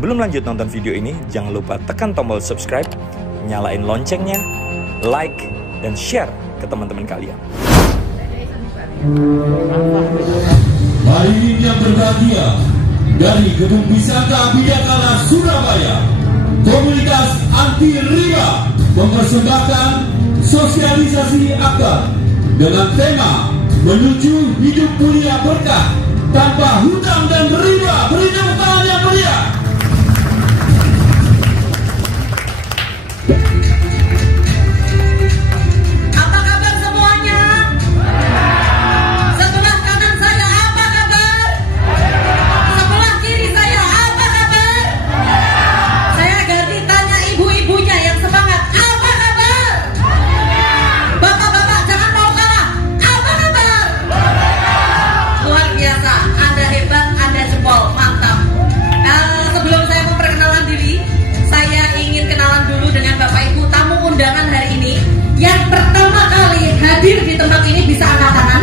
Sebelum lanjut nonton video ini, jangan lupa tekan tombol subscribe, nyalain loncengnya, like, dan share ke teman-teman kalian. Hari ini yang berbahagia dari Gedung Wisata Bidakara Surabaya, komunitas anti riba mempersembahkan sosialisasi akbar dengan tema menuju hidup mulia berkah tanpa hutang dan riba. Beri tepuk tangan yang meriah. Apa kabar semuanya? Sebelah kanan saya apa kabar? Sebelah kiri saya apa kabar? Saya ganti tanya ibu-ibunya yang semangat. Apa kabar? Bapak-bapak jangan mau kalah. Apa kabar? Luar biasa. Anda hebat, Anda jempol. Mantap. Sebelum saya memperkenalkan diri, saya ingin kenalan dulu dengan Bapak Ibu tamu undangan hari ini. Yang pertama kali hadir di tempat ini bisa angkat tangan.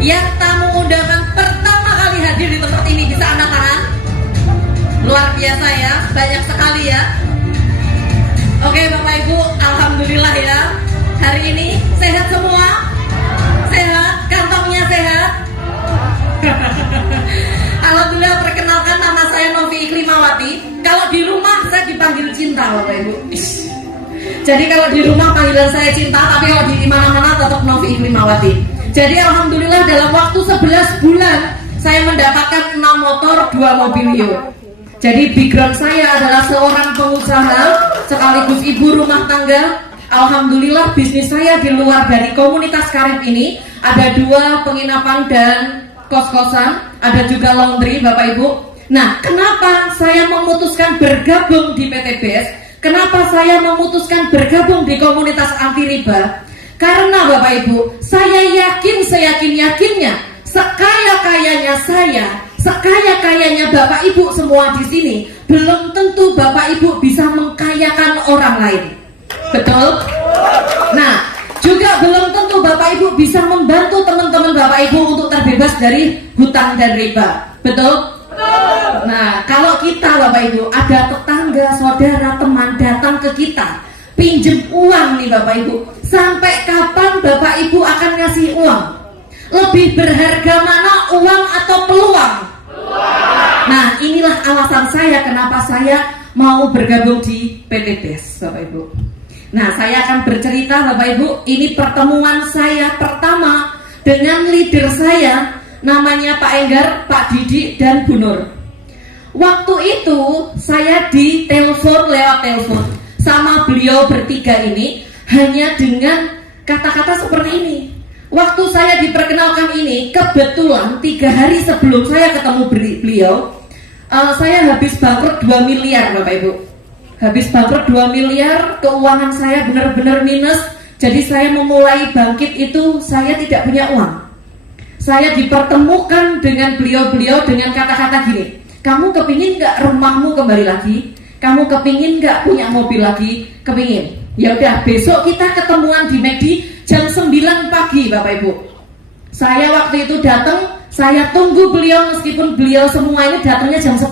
Yang tamu undangan pertama kali hadir di tempat ini bisa angkat tangan. Luar biasa ya, banyak sekali ya. Oke Bapak Ibu, alhamdulillah ya. Hari ini sehat semua? Sehat? Kantongnya sehat? Alhamdulillah, perkenalkan nama saya Novi Iklimawati. Kalau di rumah saya dipanggil Cinta Bapak Ibu. Jadi kalau di rumah panggilan saya Cinta, tapi kalau di mana-mana tetap Novi Iklimawati. Jadi alhamdulillah dalam waktu 11 bulan saya mendapatkan 6 motor, 2 mobil Mio. Jadi background saya adalah seorang pengusaha sekaligus ibu rumah tangga. Alhamdulillah bisnis saya di luar dari komunitas Karib ini ada 2 penginapan dan kos-kosan, ada juga laundry Bapak Ibu. Nah, kenapa saya memutuskan bergabung di PT BES? Kenapa saya memutuskan bergabung di komunitas anti riba? Karena Bapak Ibu, saya yakin seyakin-yakinnya, sekaya-kayanya saya, sekaya-kayanya Bapak Ibu semua di sini, belum tentu Bapak Ibu bisa mengkayakan orang lain. Betul? Nah, juga belum tentu Bapak Ibu bisa membantu teman-teman Bapak Ibu untuk terbebas dari hutang dan riba. Betul? Nah, kalau kita Bapak Ibu ada tetangga, saudara, teman datang ke kita pinjem uang nih Bapak Ibu, sampai kapan Bapak Ibu akan ngasih uang? Lebih berharga mana, uang atau peluang? Nah, inilah alasan saya kenapa saya mau bergabung di PT BES Bapak Ibu. Nah, saya akan bercerita Bapak Ibu, ini pertemuan saya pertama dengan leader saya, namanya Pak Enggar, Pak Didi, dan Bu Nur. Waktu itu saya ditelepon lewat telepon sama beliau bertiga ini hanya dengan kata-kata seperti ini. Waktu saya diperkenalkan ini, kebetulan 3 hari sebelum saya ketemu beliau, saya habis bangkrut 2 miliar Bapak Ibu. Habis bangkrut 2 miliar, keuangan saya benar-benar minus. Jadi saya memulai bangkit itu saya tidak punya uang. Saya dipertemukan dengan beliau-beliau dengan kata-kata gini, kamu kepingin gak rumahmu kembali lagi? Kamu kepingin gak punya mobil lagi? Kepingin? Ya udah, besok kita ketemuan di McD jam 9 pagi Bapak Ibu. Saya waktu itu datang, saya tunggu beliau meskipun beliau semua ini datangnya jam 11.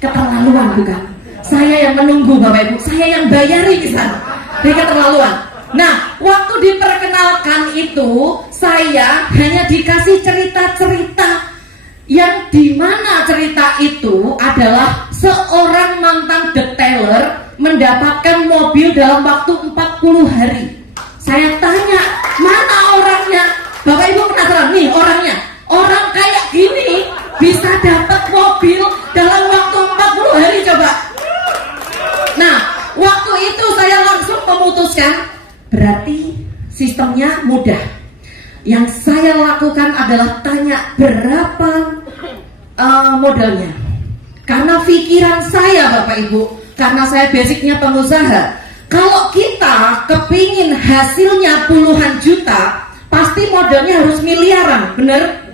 Keterlaluan bukan? Saya yang menunggu Bapak Ibu, saya yang bayari di sana. Dia keterlaluan. Nah, waktu diperkenalkan itu saya hanya dikasih cerita-cerita yang dimana cerita itu adalah seorang mantan detailer mendapatkan mobil dalam waktu 40 hari. Saya tanya, mana orangnya? Bapak Ibu penasaran nih orangnya? Orang kayak gini bisa dapat mobil dalam waktu 40 hari coba. Nah, waktu itu saya langsung memutuskan, berarti sistemnya mudah. Yang saya lakukan adalah tanya berapa modalnya. Karena pikiran saya Bapak Ibu, karena saya basicnya pengusaha, kalau kita kepingin hasilnya puluhan juta, pasti modalnya harus miliaran, bener?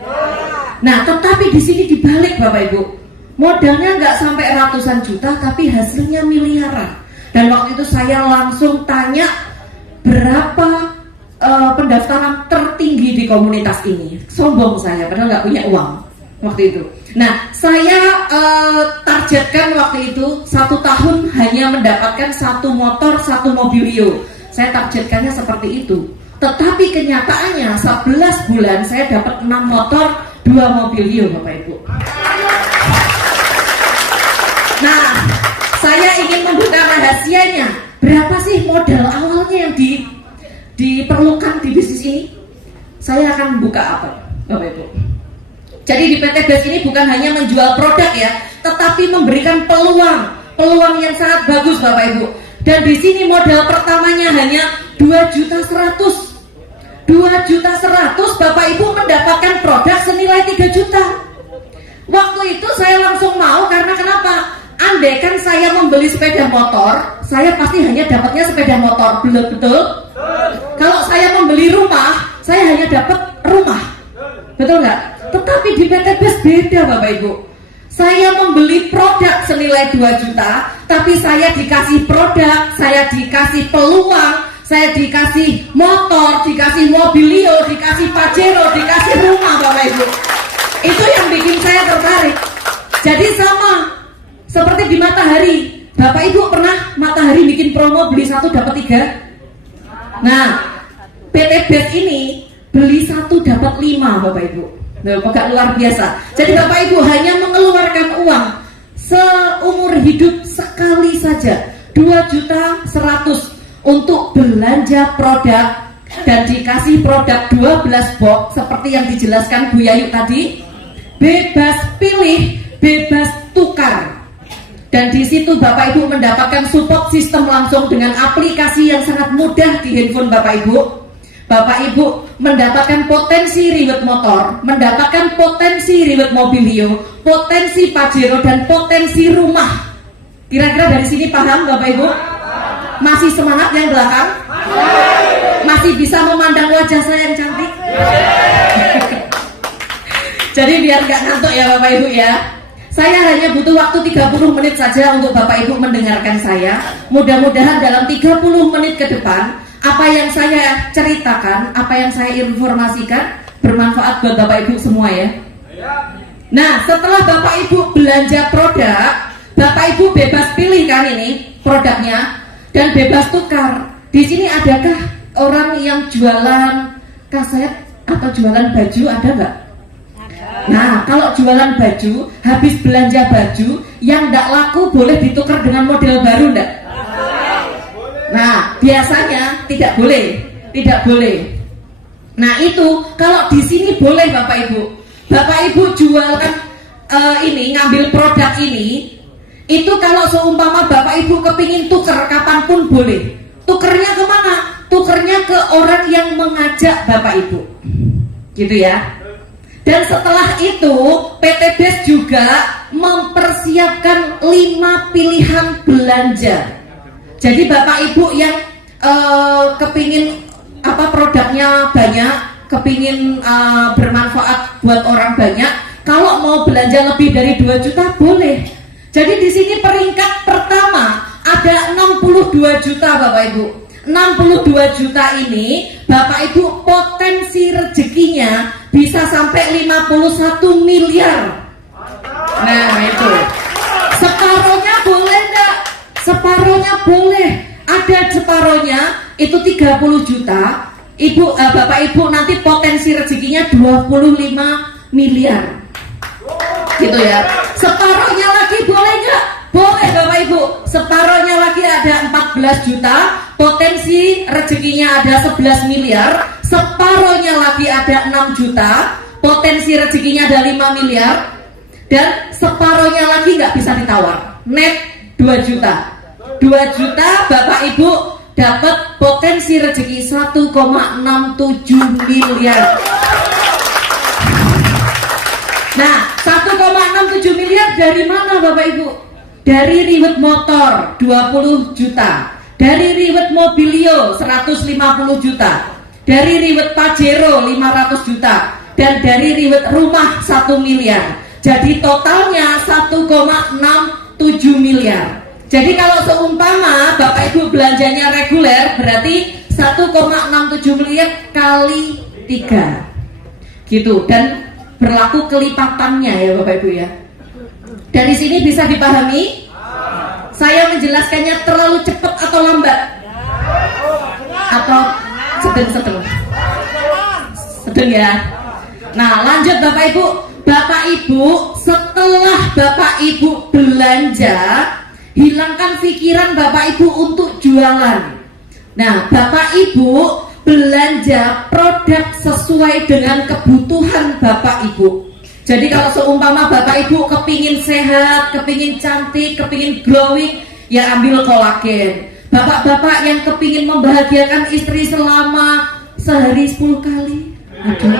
Nah, tetapi di sini dibalik Bapak Ibu, modalnya nggak sampai ratusan juta, tapi hasilnya miliaran. Dan waktu itu saya langsung tanya berapa pendaftaran tertinggi di komunitas ini. Sombong saya, padahal nggak punya uang. waktu itu. Nah, saya targetkan waktu itu 1 tahun hanya mendapatkan 1 motor, 1 mobilio. Saya targetkannya seperti itu. Tetapi kenyataannya 11 bulan saya dapat 6 motor, 2 mobilio, Bapak Ibu. Nah, saya ingin membuka rahasianya. Berapa sih modal awalnya yang diperlukan di bisnis ini? Saya akan buka apa, Bapak Ibu? Jadi di PT BES ini bukan hanya menjual produk ya, tetapi memberikan peluang yang sangat bagus, Bapak Ibu. Dan di sini modal pertamanya hanya 2.100.000. 2.100.000 Bapak Ibu mendapatkan produk senilai 3 juta. Waktu itu saya langsung mau karena kenapa? Andaikan saya membeli sepeda motor, saya pasti hanya dapatnya sepeda motor, betul? Kalau saya membeli rumah, saya hanya dapat rumah, betul nggak? Tetapi di PT BES beda, Bapak Ibu. Saya membeli produk senilai 2 juta, tapi saya dikasih produk, saya dikasih peluang, saya dikasih motor, dikasih mobilio, dikasih Pajero, dikasih rumah, Bapak Ibu. Itu yang bikin saya tertarik. Jadi sama seperti di Matahari. Bapak Ibu pernah Matahari bikin promo beli 1 dapat 3? Nah, PT BES ini beli 1 dapat 5, Bapak Ibu. Nah, agak luar biasa. Jadi Bapak Ibu hanya mengeluarkan uang seumur hidup sekali saja 2.100.000 untuk belanja produk dan dikasih produk 12 box seperti yang dijelaskan Bu Yayu tadi. Bebas pilih, bebas tukar. Dan di situ Bapak Ibu mendapatkan support sistem langsung dengan aplikasi yang sangat mudah di handphone Bapak Ibu. Bapak Ibu mendapatkan potensi reward motor, mendapatkan potensi reward mobilio, potensi Pajero dan potensi rumah. Kira-kira dari sini paham Bapak Ibu? Masih semangat yang belakang? Masih bisa memandang wajah saya yang cantik? Jadi biar gak ngantuk ya Bapak Ibu ya. Saya hanya butuh waktu 30 menit saja untuk Bapak Ibu mendengarkan saya. Mudah-mudahan dalam 30 menit ke depan, apa yang saya ceritakan, apa yang saya informasikan bermanfaat buat Bapak Ibu semua ya. Nah, setelah Bapak Ibu belanja produk, Bapak Ibu bebas pilih kan ini produknya dan bebas tukar. Di sini adakah orang yang jualan kaset atau jualan baju, ada nggak? Nah, kalau jualan baju, habis belanja baju yang tidak laku boleh ditukar dengan model baru enggak? Nah, biasanya tidak boleh. Nah, itu kalau di sini boleh Bapak Ibu. Bapak Ibu jualkan ini, ngambil produk ini, itu kalau seumpama Bapak Ibu kepingin tuker kapanpun boleh. Tukernya kemana? Tukernya ke orang yang mengajak Bapak Ibu, gitu ya. Dan setelah itu PT BES juga mempersiapkan 5 pilihan belanja. Jadi Bapak Ibu yang kepingin produknya banyak, kepingin bermanfaat buat orang banyak, kalau mau belanja lebih dari 2 juta boleh. Jadi di sini peringkat pertama ada 62 juta Bapak Ibu. 62 juta ini Bapak Ibu potensi rezekinya bisa sampai 51 miliar. Nah itu separohnya boleh enggak? Separohnya boleh. Ada separohnya itu 30 juta. Bapak Ibu nanti potensi rezekinya 25 miliar. Gitu ya. Separohnya lagi boleh enggak? Boleh Bapak Ibu. Separohnya lagi ada 14 juta. Potensi rezekinya ada 11 miliar. Separohnya lagi ada 6 juta. Potensi rezekinya ada 5 miliar. Dan separohnya lagi nggak bisa ditawar. Net 2 juta. 2 juta Bapak Ibu dapat potensi rezeki 1,67 miliar. Nah, 1,67 miliar dari mana Bapak Ibu? Dari reward motor 20 juta, dari reward mobilio 150 juta, dari reward Pajero 500 juta, dan dari reward rumah 1 miliar. Jadi totalnya 1,67 miliar. Jadi kalau seumpama Bapak Ibu belanjanya reguler, berarti 1,67 miliar kali 3 gitu. Dan berlaku kelipatannya ya Bapak Ibu ya. Dari sini bisa dipahami? Saya menjelaskannya terlalu cepat atau lambat? Atau sedang-sedang? Sedang ya. Nah lanjut Bapak Ibu. Bapak Ibu, setelah Bapak Ibu belanja, hilangkan pikiran Bapak Ibu untuk jualan. Nah Bapak Ibu belanja produk sesuai dengan kebutuhan Bapak Ibu. Jadi kalau seumpama Bapak Ibu kepingin sehat, kepingin cantik, kepingin glowing, ya ambil kolagen. Bapak-bapak yang kepingin membahagiakan istri selama sehari 10 kali, aduh,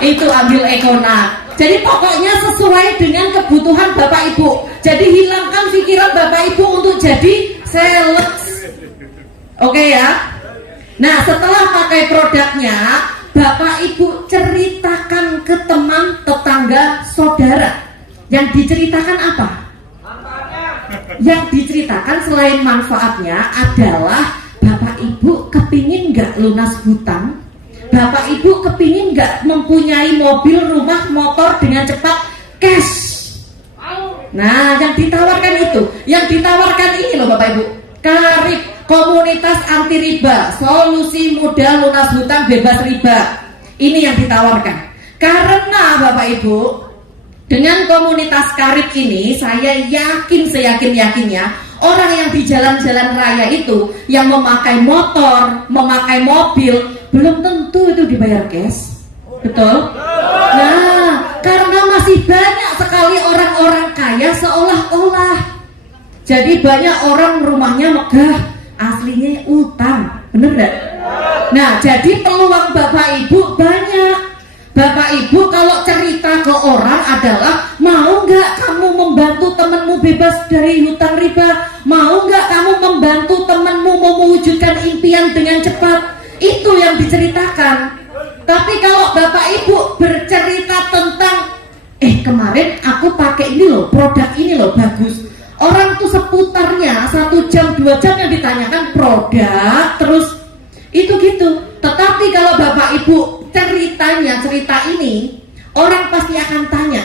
itu ambil Econa. Jadi pokoknya sesuai dengan kebutuhan Bapak Ibu. Jadi hilangkan pikiran Bapak Ibu untuk jadi sales. Oke ya. Nah setelah pakai produknya, Bapak Ibu ceritakan ke teman, tetangga, saudara. Yang diceritakan apa? Yang diceritakan selain manfaatnya adalah Bapak Ibu kepingin nggak lunas hutang? Bapak Ibu kepingin nggak mempunyai mobil, rumah, motor dengan cepat cash? Nah yang ditawarkan itu, yang ditawarkan ini loh Bapak Ibu, Karib, komunitas anti riba, solusi mudah lunas hutang bebas riba. Ini yang ditawarkan. Karena Bapak Ibu, dengan komunitas Karib ini, saya yakin seyakin-yakinnya orang yang di jalan-jalan raya itu, yang memakai motor, memakai mobil, belum tentu itu dibayar cash. Betul? Nah, karena masih banyak sekali orang-orang kaya seolah-olah. Jadi banyak orang rumahnya megah, aslinya utang. Bener gak? Nah, jadi peluang Bapak Ibu banyak. Bapak Ibu kalau cerita ke orang adalah, mau nggak kamu membantu temanmu bebas dari hutang riba? Mau nggak kamu membantu temanmu mewujudkan impian dengan cepat? Itu yang diceritakan. Tapi kalau Bapak Ibu bercerita tentang, kemarin aku pakai ini loh, produk ini loh bagus. Orang tuh seputarnya 1 jam 2 jam yang ditanyakan produk, terus itu gitu. Tetapi kalau Bapak Ibu cerita ini, orang pasti akan tanya,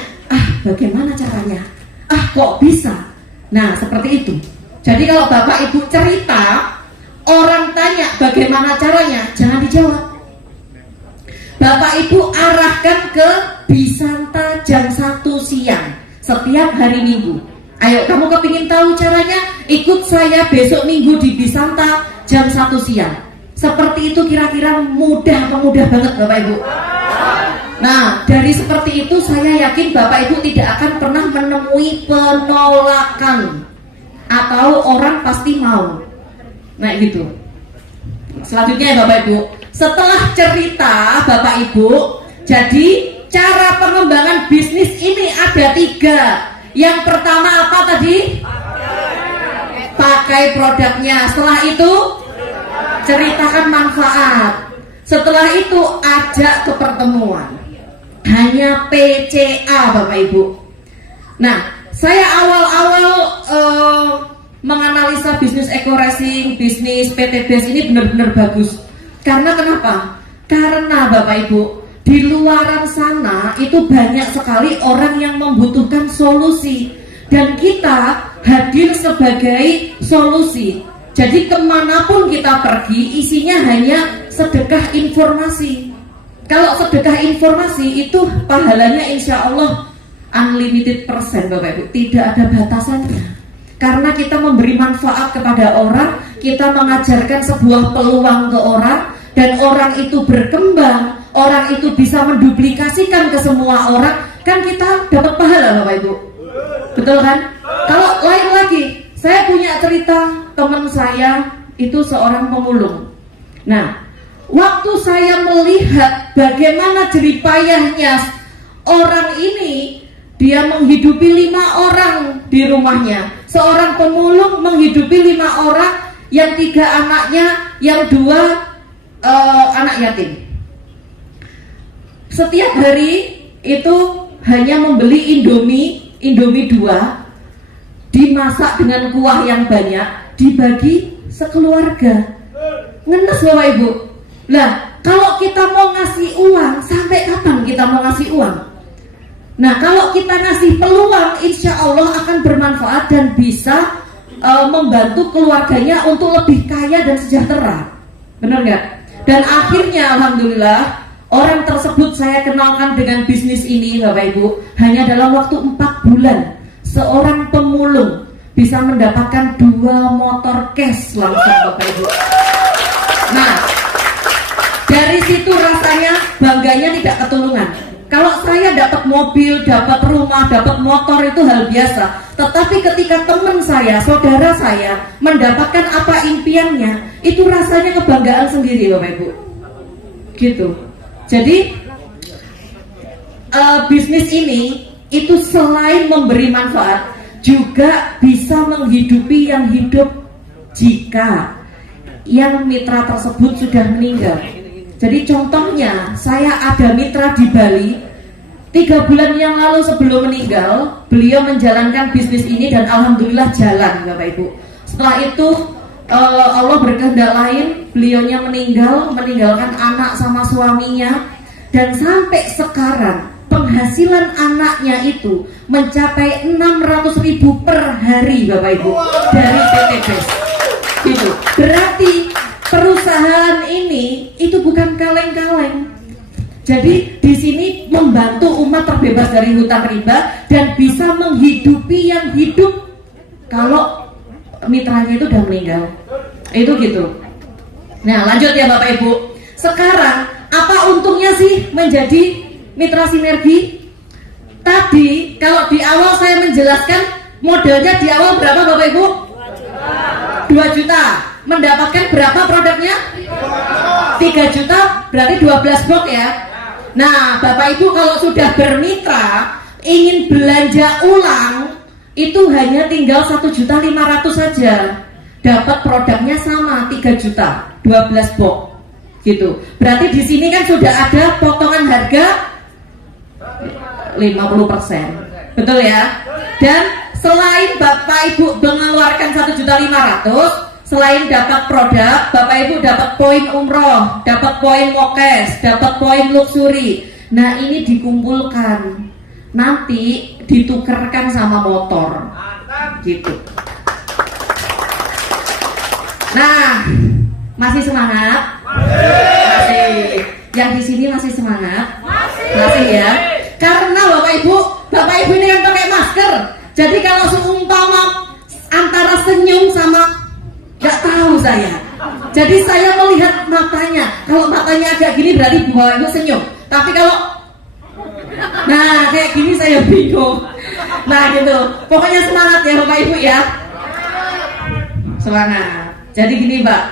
bagaimana caranya? Kok bisa? Nah seperti itu. Jadi kalau Bapak Ibu cerita, orang tanya bagaimana caranya, jangan dijawab. Bapak Ibu arahkan ke Bisanta jam 1 siang setiap hari Minggu. Ayo kamu kepingin tahu caranya, ikut saya besok Minggu di Bisanta jam 1 siang. Seperti itu kira-kira mudah atau mudah banget Bapak Ibu? Nah dari seperti itu saya yakin Bapak Ibu tidak akan pernah menemui penolakan, atau orang pasti mau. Nah gitu. Selanjutnya ya Bapak Ibu, setelah cerita Bapak Ibu, jadi cara pengembangan bisnis ini ada 3. Yang pertama apa tadi? Pakai produknya. Setelah itu ceritakan manfaat. Setelah itu ajak ke pertemuan. Hanya PCA Bapak Ibu. Nah saya awal-awal menganalisa bisnis Eco Racing, bisnis PTBS ini benar-benar bagus. Karena kenapa? Karena Bapak Ibu, di luaran sana itu banyak sekali orang yang membutuhkan solusi, dan kita hadir sebagai solusi. Jadi kemanapun kita pergi, isinya hanya sedekah informasi. Kalau sedekah informasi itu pahalanya insya Allah unlimited persen Bapak Ibu, tidak ada batasannya. Karena kita memberi manfaat kepada orang, kita mengajarkan sebuah peluang ke orang, dan orang itu berkembang, orang itu bisa menduplikasikan ke semua orang, kan kita dapat pahala Bapak Ibu. Betul kan? Kalau lain lagi, saya punya cerita teman saya itu seorang pemulung. Nah, waktu saya melihat bagaimana jeripayahnya orang ini, dia menghidupi 5 orang di rumahnya. Seorang pemulung menghidupi 5 orang, yang 3 anaknya, yang 2 anak yatim. Setiap hari itu hanya membeli Indomie 2, dimasak dengan kuah yang banyak, dibagi sekeluarga. Ngenes Bapak Ibu. Lah, kalau kita mau ngasih uang, sampai kapan kita mau ngasih uang? Nah, kalau kita ngasih peluang, insya Allah akan bermanfaat dan bisa membantu keluarganya untuk lebih kaya dan sejahtera. Benar nggak? Dan akhirnya alhamdulillah orang tersebut saya kenalkan dengan bisnis ini, Bapak Ibu. Hanya dalam waktu 4 bulan seorang pemulung bisa mendapatkan 2 motor cash langsung, Bapak Ibu. Nah, dari situ rasanya bangganya tidak ketulungan. Kalau saya dapat mobil, dapat rumah, dapat motor itu hal biasa. Tetapi ketika teman saya, saudara saya mendapatkan apa impiannya, itu rasanya kebanggaan sendiri, Bapak Ibu. Gitu. Jadi bisnis ini itu selain memberi manfaat, juga bisa menghidupi yang hidup jika yang mitra tersebut sudah meninggal. Jadi contohnya, saya ada mitra di Bali 3 bulan yang lalu sebelum meninggal, beliau menjalankan bisnis ini dan alhamdulillah jalan, Bapak Ibu. Setelah itu Allah berkehendak lain, beliaunya meninggalkan anak sama suaminya, dan sampai sekarang penghasilan anaknya itu mencapai 600.000 per hari, Bapak Ibu, dari PT BES. Gitu. Berarti perusahaan ini itu bukan kaleng-kaleng. Jadi di sini membantu umat terbebas dari hutang riba dan bisa menghidupi yang hidup kalau mitranya itu udah meninggal. Itu gitu. Nah, lanjut ya Bapak Ibu. Sekarang apa untungnya sih menjadi mitra sinergi? Tadi kalau di awal saya menjelaskan modalnya di awal berapa Bapak Ibu? 2 juta. Mendapatkan berapa produknya? 3 juta, berarti 12 box ya. Nah, Bapak Ibu kalau sudah bermitra, ingin belanja ulang, itu hanya tinggal 1.500.000 saja. Dapat produknya sama 3 juta, 12 box. Gitu. Berarti di sini kan sudah ada potongan harga 50%. Betul ya? Dan selain Bapak Ibu mengeluarkan 1.500.000, selain dapat produk, Bapak Ibu dapat poin umroh, dapat poin mokes, dapat poin luxury. Nah, ini dikumpulkan, nanti ditukerkan sama motor, gitu. Nah, masih semangat? Masih. Yang di sini masih semangat? Masih ya. Karena Bapak Ibu ini kan pakai masker. Jadi kalau seumpama antara senyum sama gak tahu saya. Jadi saya melihat matanya. Kalau matanya agak gini berarti Bapak Ibu senyum. Tapi kalau nah kayak gini saya bingung. Nah gitu. Pokoknya semangat ya Bapak Ibu ya. Semangat. Jadi gini Mbak.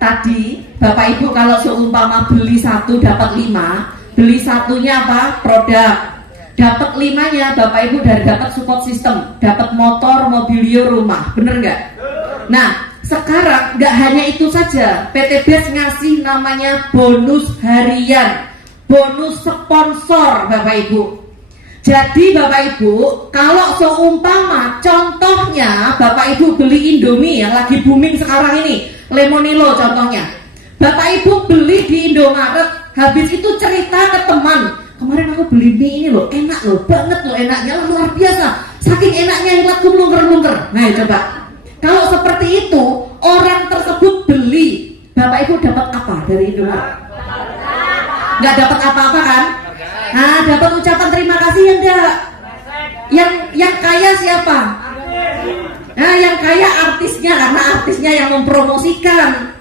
Tadi Bapak Ibu kalau seumpama beli 1 dapat 5, beli satunya apa? Produk. Dapat 5-nya Bapak Ibu dari dapat support system, dapat motor, mobilio, rumah. Bener nggak? Nah, sekarang nggak hanya itu saja, PT BES ngasih namanya bonus harian, bonus sponsor Bapak Ibu. Jadi Bapak Ibu, kalau seumpama contohnya Bapak Ibu beli Indomie yang lagi booming sekarang ini, Lemonilo contohnya, Bapak Ibu beli di Indomaret, habis itu cerita ke teman, kemarin aku beli mie ini loh, enak loh, banget loh enaknya, luar biasa, saking enaknya yang aku melungker-melungker. Nah coba, kalau seperti itu, orang tersebut beli, Bapak Ibu dapat apa dari Indomaret? Nggak dapat apa-apa kan? Nah, dapat ucapan terima kasih ya enggak? Yang kaya siapa? Nah, yang kaya artisnya, karena artisnya yang mempromosikan.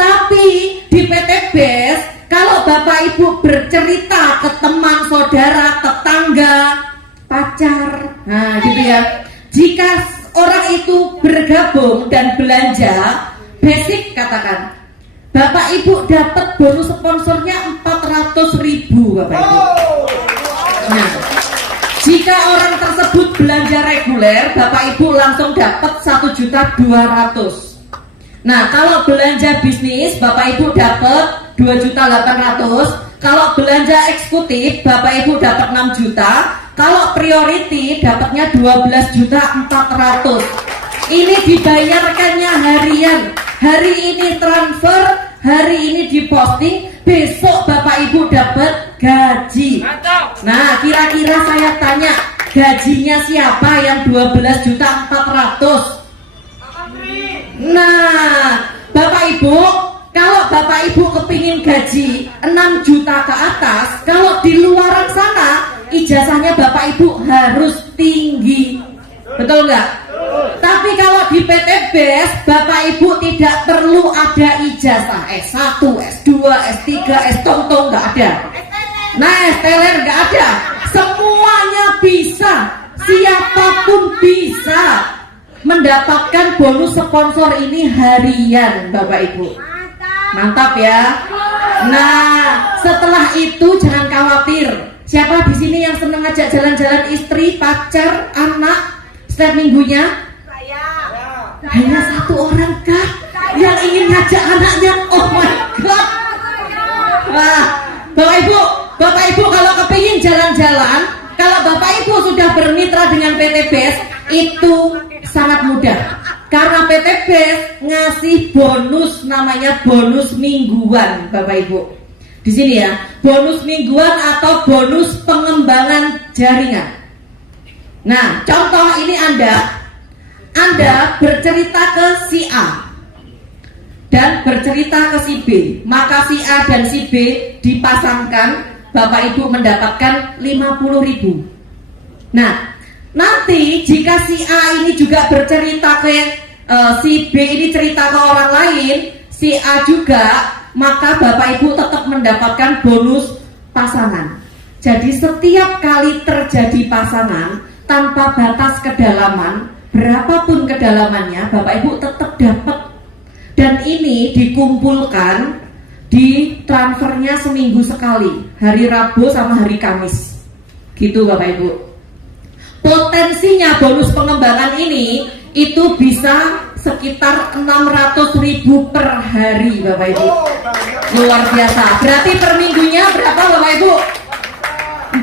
Tapi di PT BES, kalau Bapak Ibu bercerita ke teman, saudara, tetangga, pacar, nah gitu ya. Jika orang itu bergabung dan belanja, basic katakan, Bapak Ibu dapat bonus sponsornya 400.000 Bapak Ibu. Nah, jika orang tersebut belanja reguler, Bapak Ibu langsung dapat 1.200.000. Nah, kalau belanja bisnis, Bapak Ibu dapat 2.800.000. Kalau belanja eksekutif, Bapak Ibu dapat 6 juta. Kalau priority dapatnya 12.400.000. Ini dibayarkannya harian. Hari ini transfer, hari ini diposting, besok Bapak Ibu dapat gaji. Nah, kira-kira saya tanya, gajinya siapa yang 12.400.000? Nah, Bapak Ibu, kalau Bapak Ibu kepingin gaji 6 juta ke atas, kalau di luaran sana ijazahnya Bapak Ibu harus tinggi. Betul nggak? Tapi kalau di PT BES, Bapak Ibu tidak perlu ada ijazah S1, S2, S3, S-tong-tong, nggak ada. Nah, STLR nggak ada. Semuanya bisa, siapapun bisa mendapatkan bonus sponsor ini harian, Bapak Ibu. Mantap ya. Nah, setelah itu jangan khawatir. Siapa di sini yang seneng ngajak jalan-jalan istri, pacar, anak setiap minggunya? Hanya satu orang kah yang ingin ngajak anaknya? Oh my god. Wah, Bapak Ibu kalau kepingin jalan-jalan, kalau Bapak Ibu sudah bermitra dengan PT BES, itu sangat mudah. Karena PT BES ngasih bonus, namanya bonus mingguan, Bapak Ibu. Di sini ya, bonus mingguan atau bonus pengembangan jaringan. Nah, contoh ini Anda bercerita ke si A dan bercerita ke si B, maka si A dan si B dipasangkan, Bapak Ibu mendapatkan 50.000. Nah, nanti jika si A ini juga bercerita ke si B ini cerita ke orang lain, si A juga, maka Bapak Ibu tetap mendapatkan bonus pasangan. Jadi setiap kali terjadi pasangan tanpa batas kedalaman, berapapun kedalamannya, Bapak Ibu tetap dapat. Dan ini dikumpulkan, di transfernya seminggu sekali, hari Rabu sama hari Kamis. Gitu Bapak Ibu. Potensinya bonus pengembangan ini itu bisa sekitar 600.000 per hari, Bapak Ibu. Luar biasa. Berarti per minggunya berapa, Bapak Ibu?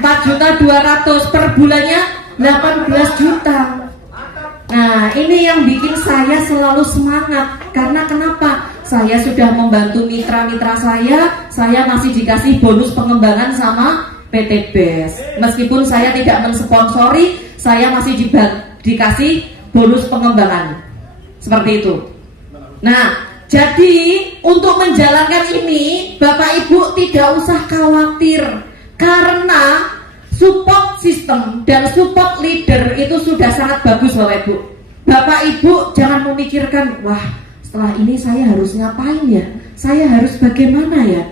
4.200.000, per bulannya 18 juta. Nah, ini yang bikin saya selalu semangat. Karena kenapa? Saya sudah membantu mitra-mitra saya masih dikasih bonus pengembangan sama PT BES. Meskipun saya tidak mensponsori, saya masih dikasih bonus pengembangan. Seperti itu. Nah, jadi untuk menjalankan ini, Bapak Ibu tidak usah khawatir. Karena support system dan support leader itu sudah sangat bagus, Bapak Ibu. Bapak Ibu jangan memikirkan, wah setelah ini saya harus ngapain ya? Saya harus bagaimana ya?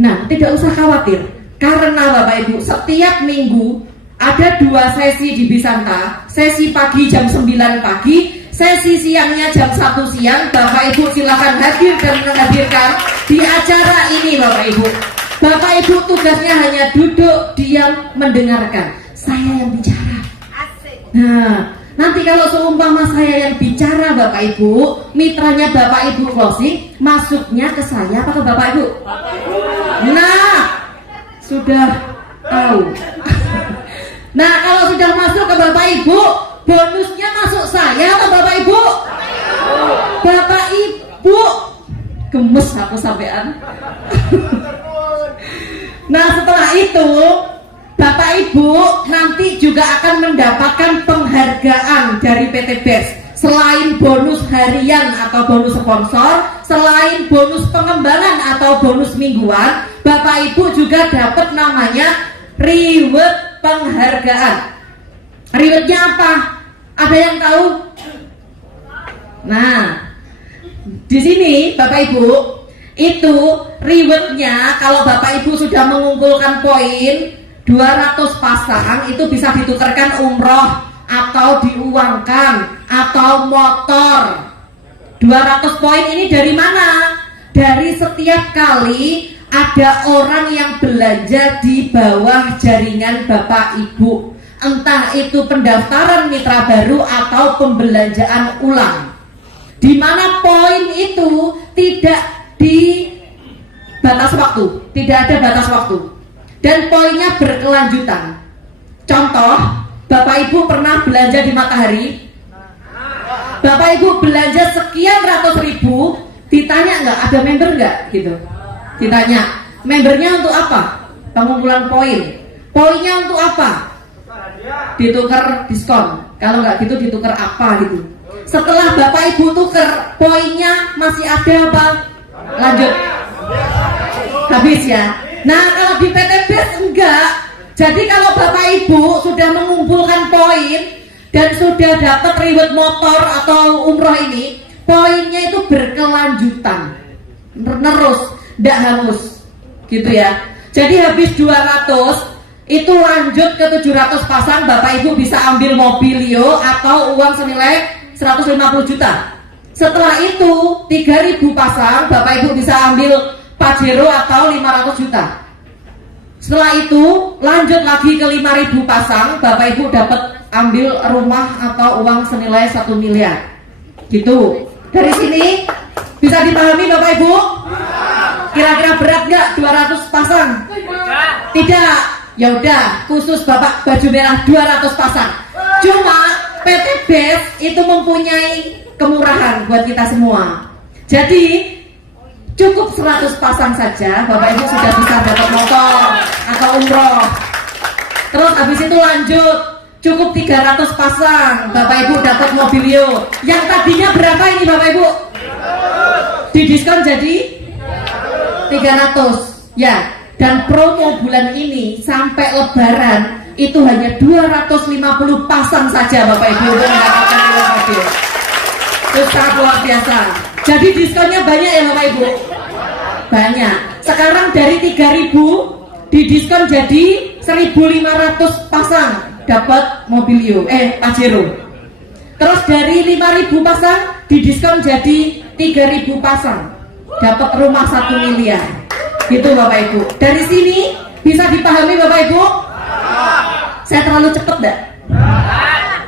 Nah, tidak usah khawatir. Karena Bapak Ibu, setiap minggu ada 2 sesi di Bisanta. Sesi pagi jam 9 pagi, sesi siangnya jam 1 siang. Bapak Ibu silakan hadir dan menghadirkan di acara ini, Bapak Ibu. Bapak Ibu tugasnya hanya duduk, diam, mendengarkan. Saya yang bicara. Nah, nanti kalau seumpama saya yang bicara, Bapak Ibu, mitranya Bapak Ibu closing, masuknya ke saya apa ke Bapak Ibu? Nah, sudah tahu. Nah, kalau sudah masuk ke Bapak Ibu, bonusnya masuk saya atau Bapak Ibu? Bapak Ibu, gemes aku sampean. Nah, setelah itu Bapak Ibu nanti juga akan mendapatkan penghargaan dari PT BES. Selain bonus harian atau bonus sponsor, selain bonus pengembangan atau bonus mingguan, Bapak Ibu juga dapat namanya reward penghargaan. Rewardnya apa? Ada yang tahu? Nah, di sini Bapak Ibu, itu rewardnya kalau Bapak Ibu sudah mengumpulkan poin 200 pasang, itu bisa ditukarkan umroh atau diuangkan atau motor. 200 poin ini dari mana? Dari setiap kali ada orang yang belanja di bawah jaringan Bapak Ibu, entah itu pendaftaran mitra baru atau pembelanjaan ulang, di mana poin itu tidak di batas waktu, tidak ada batas waktu, dan poinnya berkelanjutan. Contoh, Bapak Ibu pernah belanja di Matahari, Bapak Ibu belanja sekian ratus ribu, ditanya nggak ada member nggak gitu, ditanya membernya untuk apa, pengumpulan poin. Poinnya untuk apa? Ditukar diskon. Kalau nggak gitu ditukar apa gitu. Setelah Bapak Ibu tuker, poinnya masih ada apa? Lanjut. Habis ya. Nah, kalau di PT BES enggak. Jadi kalau Bapak Ibu sudah mengumpulkan poin dan sudah dapat reward motor atau umroh ini, poinnya itu berkelanjutan, terus, tidak hangus, gitu ya. Jadi habis 200 itu lanjut ke 700 pasang, Bapak Ibu bisa ambil mobilio atau uang senilai 150 juta. Setelah itu 3000 pasang, Bapak Ibu bisa ambil Pajero atau 500 juta. Setelah itu lanjut lagi ke 5000 pasang, Bapak Ibu dapat ambil rumah atau uang senilai 1 miliar. Gitu. Dari sini bisa dipahami Bapak Ibu? Kira-kira berat nggak 200 pasang? Tidak. Ya udah, khusus Bapak baju merah 200 pasang. Cuma PT BES itu mempunyai kemurahan buat kita semua. Jadi cukup 100 pasang saja, Bapak Ibu sudah bisa dapat motor atau umroh. Terus habis itu lanjut, cukup 300 pasang, Bapak Ibu dapat mobilio. Yang tadinya berapa ini Bapak Ibu? Didiskon jadi 300. Ya, dan promo bulan ini sampai Lebaran itu hanya 250 pasang saja Bapak Ibu untuk mendapatkan mobil. Itu sangat luar biasa. Jadi diskonnya banyak ya Bapak Ibu? Banyak. Sekarang dari 3000 didiskon jadi 1500 pasang dapat mobilio, Pajero. Terus dari 5000 pasang didiskon jadi 3000 pasang dapat rumah 1 miliar. Gitu Bapak Ibu. Dari sini bisa dipahami Bapak Ibu? Saya terlalu cepet enggak?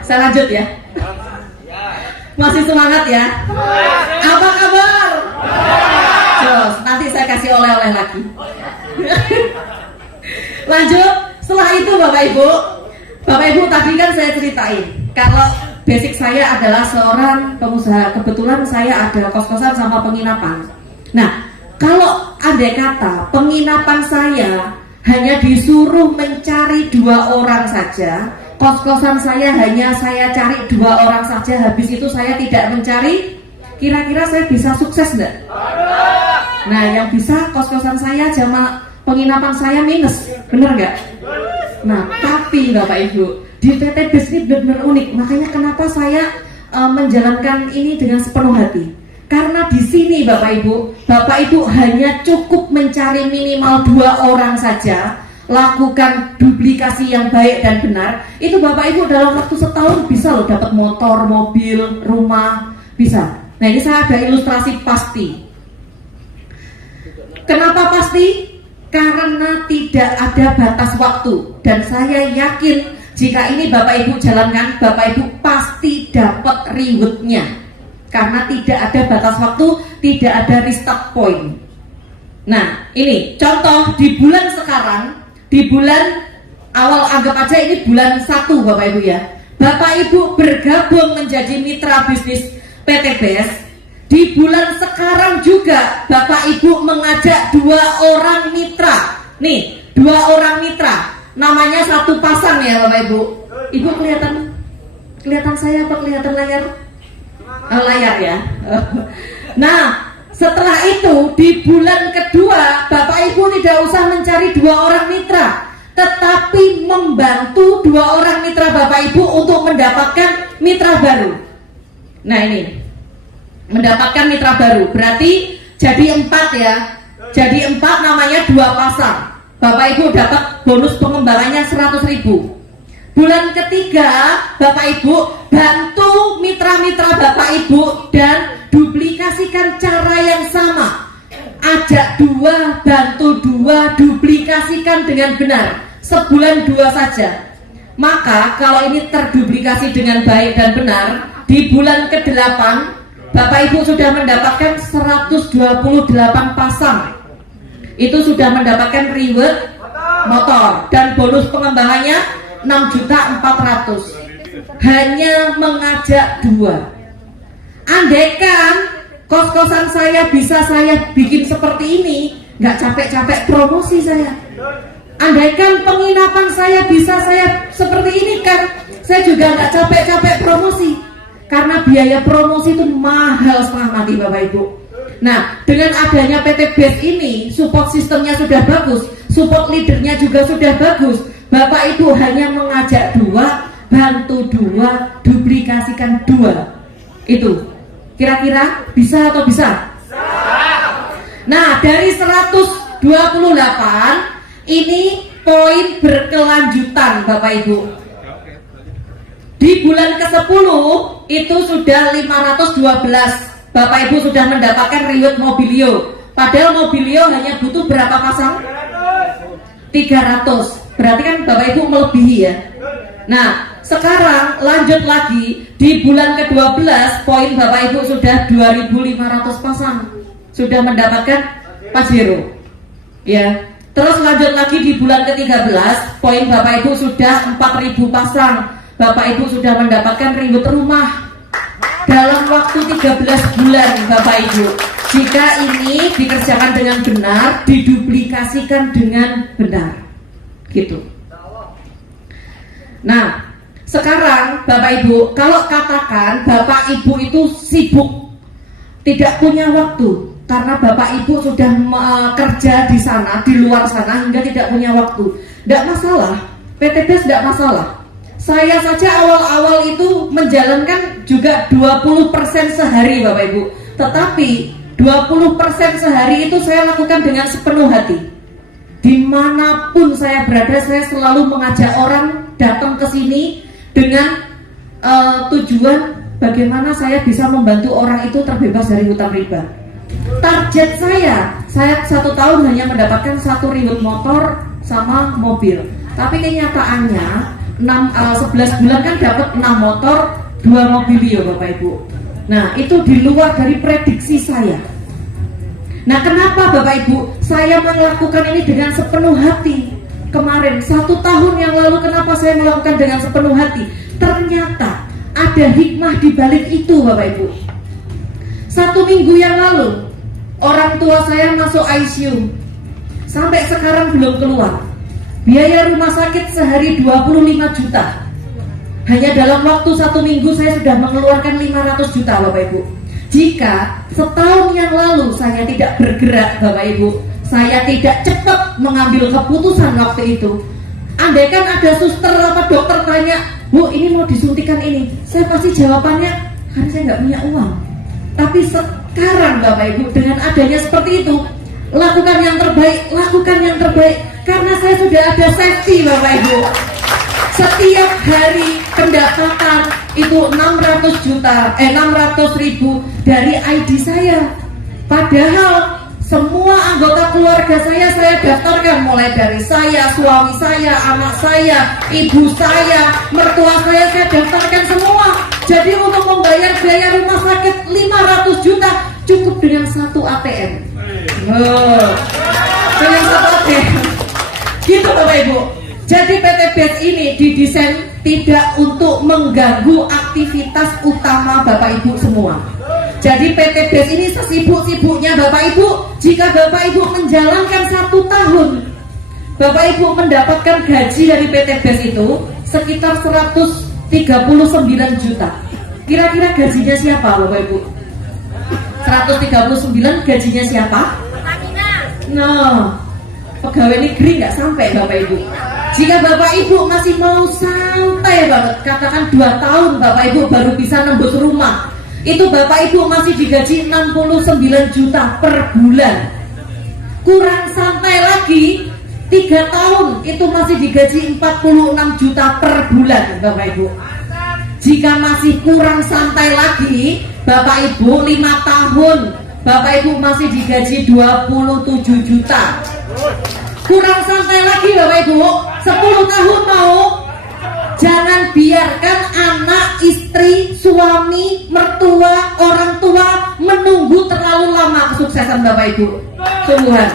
Saya lanjut ya. Masih semangat ya? Apa kabar? Terus nanti saya kasih oleh-oleh lagi. Lanjut. Setelah itu Bapak Ibu tadi kan saya ceritain kalau basic saya adalah seorang pengusaha. Kebetulan saya ada kos-kosan sama penginapan. Nah, kalau andai kata penginapan saya hanya disuruh mencari 2 orang saja, kos-kosan saya hanya saya cari 2 orang saja, habis itu saya tidak mencari, kira-kira saya bisa sukses enggak? Nah, yang bisa kos-kosan saya sama penginapan saya minus, bener nggak? Nah, tapi Bapak Ibu, di PT BES ini benar-benar unik. Makanya kenapa saya menjalankan ini dengan sepenuh hati. Karena di sini Bapak Ibu hanya cukup mencari minimal 2 orang saja, lakukan duplikasi yang baik dan benar. Itu Bapak Ibu dalam waktu setahun bisa loh dapat motor, mobil, rumah, bisa. Nah, ini saya ada ilustrasi pasti. Kenapa pasti? Karena tidak ada batas waktu. Dan saya yakin jika ini Bapak Ibu jalankan, Bapak Ibu pasti dapat rewardnya. Karena tidak ada batas waktu, tidak ada restart point. Nah, ini contoh di bulan sekarang, di bulan awal, anggap aja ini bulan 1 Bapak Ibu ya. Bapak Ibu bergabung menjadi mitra bisnis PT BES. Di bulan sekarang juga Bapak Ibu mengajak 2 orang mitra. Nih, 2 orang mitra. Namanya 1 pasang ya Bapak Ibu. Ibu kelihatan saya apa kelihatan layar? Layar ya. Nah, setelah itu di bulan kedua Bapak Ibu tidak usah mencari 2 orang mitra, tetapi membantu 2 orang mitra Bapak Ibu untuk mendapatkan mitra baru. Nah, ini mendapatkan mitra baru berarti jadi 4 ya. Jadi 4 namanya 2 pasang. Bapak Ibu dapat bonus pengembangannya 100.000. Bulan ketiga Bapak Ibu bantu mitra-mitra Bapak Ibu dan duplikasikan cara yang sama. Ajak 2, bantu 2, duplikasikan dengan benar. Sebulan 2 saja. Maka kalau ini terduplikasi dengan baik dan benar, di bulan ke-8 Bapak Ibu sudah mendapatkan 128 pasang. Itu sudah mendapatkan reward motor dan bonus pengembangannya 6.400.000. Hanya mengajak 2. Andaikan kos-kosan saya bisa saya bikin seperti ini, nggak capek-capek promosi saya. Andaikan penginapan saya bisa saya seperti ini kan, saya juga nggak capek-capek promosi. Karena biaya promosi itu mahal setengah mati Bapak Ibu. Nah, dengan adanya PT BES ini, support sistemnya sudah bagus, support leadernya juga sudah bagus. Bapak Ibu hanya mengajak 2, bantu 2, duplikasikan 2. Itu kira-kira bisa atau bisa? Nah, dari 128 ini poin berkelanjutan Bapak Ibu. Di bulan ke-10 itu sudah 512. Bapak Ibu sudah mendapatkan reward Mobilio. Padahal Mobilio hanya butuh berapa pasang? 300. Berarti kan Bapak Ibu melebihi ya. Nah, sekarang lanjut lagi di bulan ke-12 poin Bapak Ibu sudah 2.500 pasang. Sudah mendapatkan Pajero. Ya. Terus lanjut lagi di bulan ke-13 poin Bapak Ibu sudah 4.000 pasang. Bapak Ibu sudah mendapatkan reward rumah dalam waktu 13 bulan Bapak Ibu. Jika ini dikerjakan dengan benar, diduplikasikan dengan benar gitu. Nah, sekarang Bapak Ibu, kalau katakan Bapak Ibu itu sibuk, tidak punya waktu, karena Bapak Ibu sudah kerja di sana, di luar sana, hingga tidak punya waktu. Tidak masalah, PT BES tidak masalah. Saya saja awal-awal itu menjalankan juga 20% sehari Bapak Ibu. Tetapi 20% sehari itu saya lakukan dengan sepenuh hati. Dimanapun saya berada, saya selalu mengajak orang datang ke sini dengan tujuan bagaimana saya bisa membantu orang itu terbebas dari hutang riba. Target saya 1 tahun hanya mendapatkan 1 reward motor sama mobil. Tapi kenyataannya 11 bulan kan dapat 6 motor, 2 mobilio Bapak Ibu. Nah, itu di luar dari prediksi saya. Nah, kenapa Bapak Ibu saya melakukan ini dengan sepenuh hati? Kemarin 1 tahun yang lalu kenapa saya melakukan dengan sepenuh hati? Ternyata ada hikmah di balik itu Bapak Ibu. 1 minggu yang lalu orang tua saya masuk ICU. Sampai sekarang belum keluar. Biaya rumah sakit sehari 25 juta. Hanya dalam waktu 1 minggu saya sudah mengeluarkan 500 juta Bapak Ibu. Jika setahun yang lalu saya tidak bergerak Bapak Ibu, saya tidak cepat mengambil keputusan waktu itu, andaikan ada suster atau dokter tanya, Bu ini mau disuntikan ini, saya pasti jawabannya karena saya nggak punya uang. Tapi sekarang Bapak Ibu dengan adanya seperti itu, lakukan yang terbaik, lakukan yang terbaik. Karena saya sudah ada safety Bapak Ibu. Setiap hari pendapatan itu 600 ribu dari ID saya. Padahal semua anggota keluarga saya daftarkan, mulai dari saya, suami saya, anak saya, ibu saya, mertua saya daftarkan semua. Jadi untuk membayar biaya rumah sakit 500 juta cukup dengan 1 ATM. Dengan 1 ATM. Gitu Bapak Ibu. Jadi PT BES ini didesain tidak untuk mengganggu aktivitas utama Bapak Ibu semua. Jadi PT BES ini sesibuk-sibuknya Bapak Ibu, jika Bapak Ibu menjalankan 1 tahun, Bapak Ibu mendapatkan gaji dari PT BES itu sekitar 139 juta. Kira-kira gajinya siapa Bapak Ibu? 139 gajinya siapa? Nah, pegawai negeri nggak sampai Bapak Ibu. Jika Bapak Ibu masih mau santai banget, katakan 2 tahun Bapak Ibu baru bisa nembus rumah, itu Bapak Ibu masih digaji 69 juta per bulan. Kurang santai lagi 3 tahun itu masih digaji 46 juta per bulan Bapak Ibu. Jika masih kurang santai lagi Bapak Ibu 5 tahun Bapak Ibu masih digaji 27 juta. Kurang santai lagi Bapak Ibu 10 tahun mau. Jangan biarkan anak, istri, suami, mertua, orang tua menunggu terlalu lama kesuksesan Bapak Ibu. Sungguhan.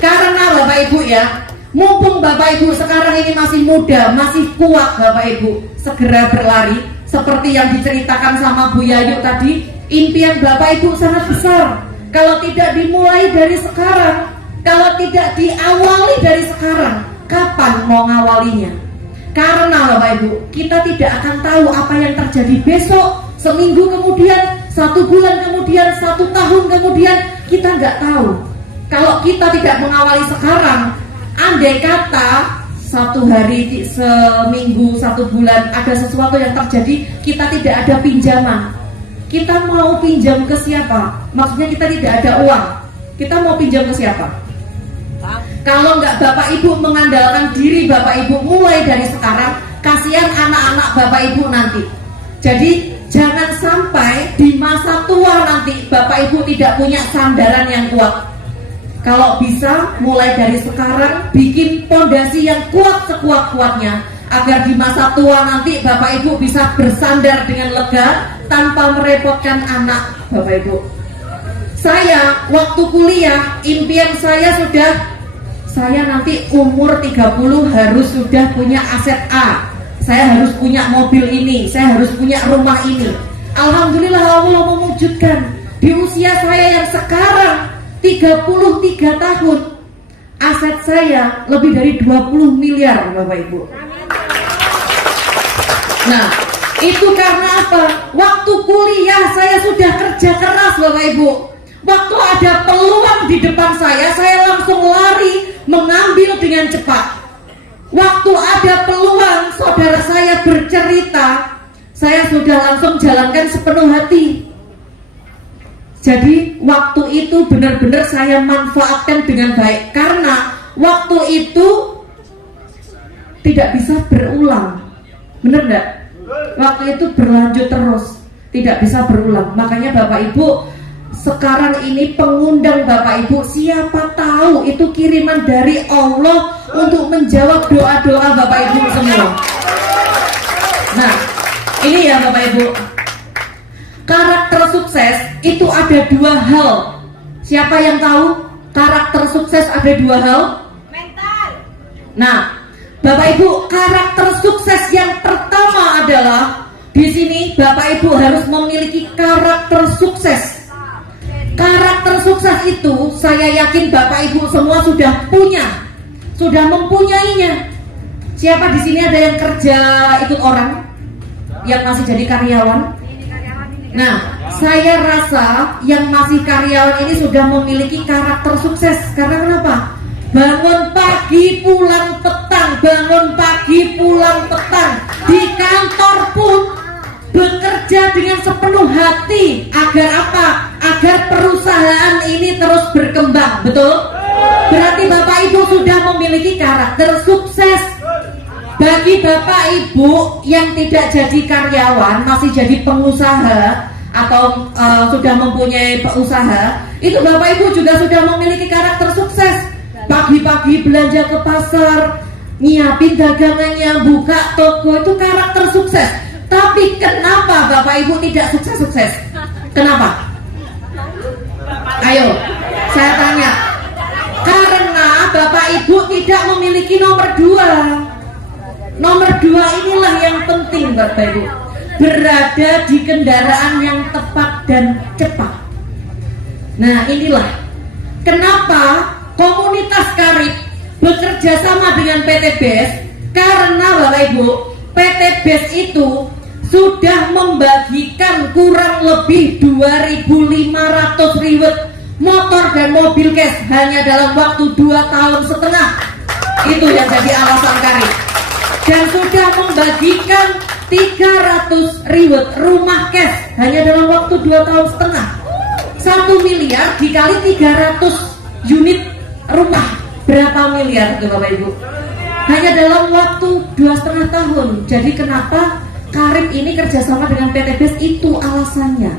Karena Bapak Ibu ya, mumpung Bapak Ibu sekarang ini masih muda, masih kuat Bapak Ibu, segera berlari. Seperti yang diceritakan sama Bu Yayu tadi, impian Bapak Ibu sangat besar. Kalau tidak dimulai dari sekarang, kalau tidak diawali dari sekarang, kapan kapan mau ngawalinya. Karena Bapak Ibu, kita tidak akan tahu apa yang terjadi besok, seminggu kemudian, 1 bulan kemudian, 1 tahun kemudian, kita nggak tahu. Kalau kita tidak mengawali sekarang, andai kata 1 hari, seminggu, 1 bulan ada sesuatu yang terjadi, kita tidak ada pinjaman. Kita mau pinjam ke siapa? Maksudnya kita tidak ada uang. Kita mau pinjam ke siapa? Kalau nggak Bapak Ibu mengandalkan diri Bapak Ibu mulai dari sekarang, kasihan anak-anak Bapak Ibu nanti. Jadi jangan sampai di masa tua nanti Bapak Ibu tidak punya sandaran yang kuat. Kalau bisa mulai dari sekarang bikin pondasi yang kuat sekuat-kuatnya, agar di masa tua nanti Bapak Ibu bisa bersandar dengan lega tanpa merepotkan anak Bapak Ibu. Saya waktu kuliah, impian saya nanti umur 30 harus sudah punya aset A. Saya harus punya mobil ini, saya harus punya rumah ini. Alhamdulillah Allah mewujudkan. Di usia saya yang sekarang 33 tahun, aset saya lebih dari 20 miliar Bapak Ibu. Nah, itu karena apa? Waktu kuliah saya sudah kerja keras Bapak Ibu. Waktu ada peluang di depan saya langsung lari mengambil dengan cepat. Waktu ada peluang saudara saya bercerita, saya sudah langsung jalankan sepenuh hati. Jadi waktu itu benar-benar saya manfaatkan dengan baik, karena waktu itu tidak bisa berulang. Benar enggak? Waktu itu berlanjut terus, tidak bisa berulang. Makanya Bapak Ibu, sekarang ini pengundang Bapak Ibu, siapa tahu itu kiriman dari Allah untuk menjawab doa-doa Bapak Ibu semua. Nah, ini ya Bapak Ibu, karakter sukses itu ada 2 hal. Siapa yang tahu karakter sukses ada 2 hal? Mental. Nah, Bapak Ibu, karakter sukses yang pertama adalah di sini Bapak Ibu harus memiliki karakter sukses. Karakter sukses itu saya yakin Bapak Ibu semua sudah punya, sudah mempunyainya. Siapa di sini ada yang kerja ikut orang, yang masih jadi karyawan? Nah, saya rasa yang masih karyawan ini sudah memiliki karakter sukses. Karena kenapa? Bangun pagi pulang petang, bangun pagi pulang petang. Di kantor pun bekerja dengan sepenuh hati. Agar apa? Agar perusahaan ini terus berkembang. Betul? Berarti Bapak Ibu sudah memiliki karakter sukses. Bagi Bapak Ibu yang tidak jadi karyawan, masih jadi pengusaha atau sudah mempunyai usaha, itu Bapak Ibu juga sudah memiliki karakter sukses. Pagi-pagi belanja ke pasar, nyiapin dagangannya, buka toko, itu karakter sukses. Tapi kenapa Bapak Ibu tidak sukses-sukses? Kenapa? Ayo, saya tanya. Karena Bapak Ibu tidak memiliki nomor 2. Nomor 2 inilah yang penting Bapak Ibu. Berada di kendaraan yang tepat dan cepat. Nah, inilah kenapa komunitas Karib bekerja sama dengan PT BES. Karena Bapak Ibu, PT BES itu sudah membagikan kurang lebih 2.500 riwet motor dan mobil cash hanya dalam waktu 2,5 tahun. Itu yang jadi alasan Karib. Dan sudah membagikan 300 riwet rumah cash hanya dalam waktu 2,5 tahun. 1 miliar dikali 300 unit rumah, berapa miliar tuh Bapak Ibu? Hanya dalam waktu 2,5 tahun. Jadi kenapa Karib ini kerjasama dengan PT BES, itu alasannya.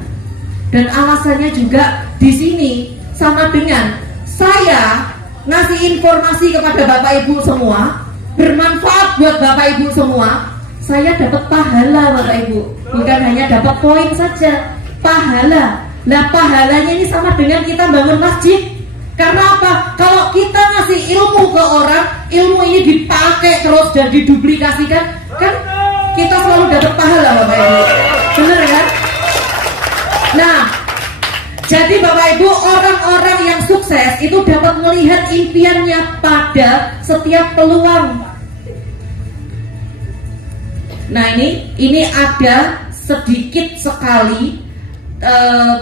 Dan alasannya juga di sini sama dengan saya ngasih informasi kepada Bapak Ibu semua, bermanfaat buat Bapak Ibu semua. Saya dapat pahala Bapak Ibu, bukan hanya dapat poin saja, pahala. Nah, pahalanya ini sama dengan kita bangun masjid. Karena apa? Kalau kita ngasih ilmu ke orang, ilmu ini dipakai terus dan diduplikasikan, kan kita selalu dapat pahala Bapak Ibu. Benar kan? Nah, jadi Bapak Ibu, orang-orang yang sukses itu dapat melihat impiannya pada setiap peluang. Nah ini ada sedikit sekali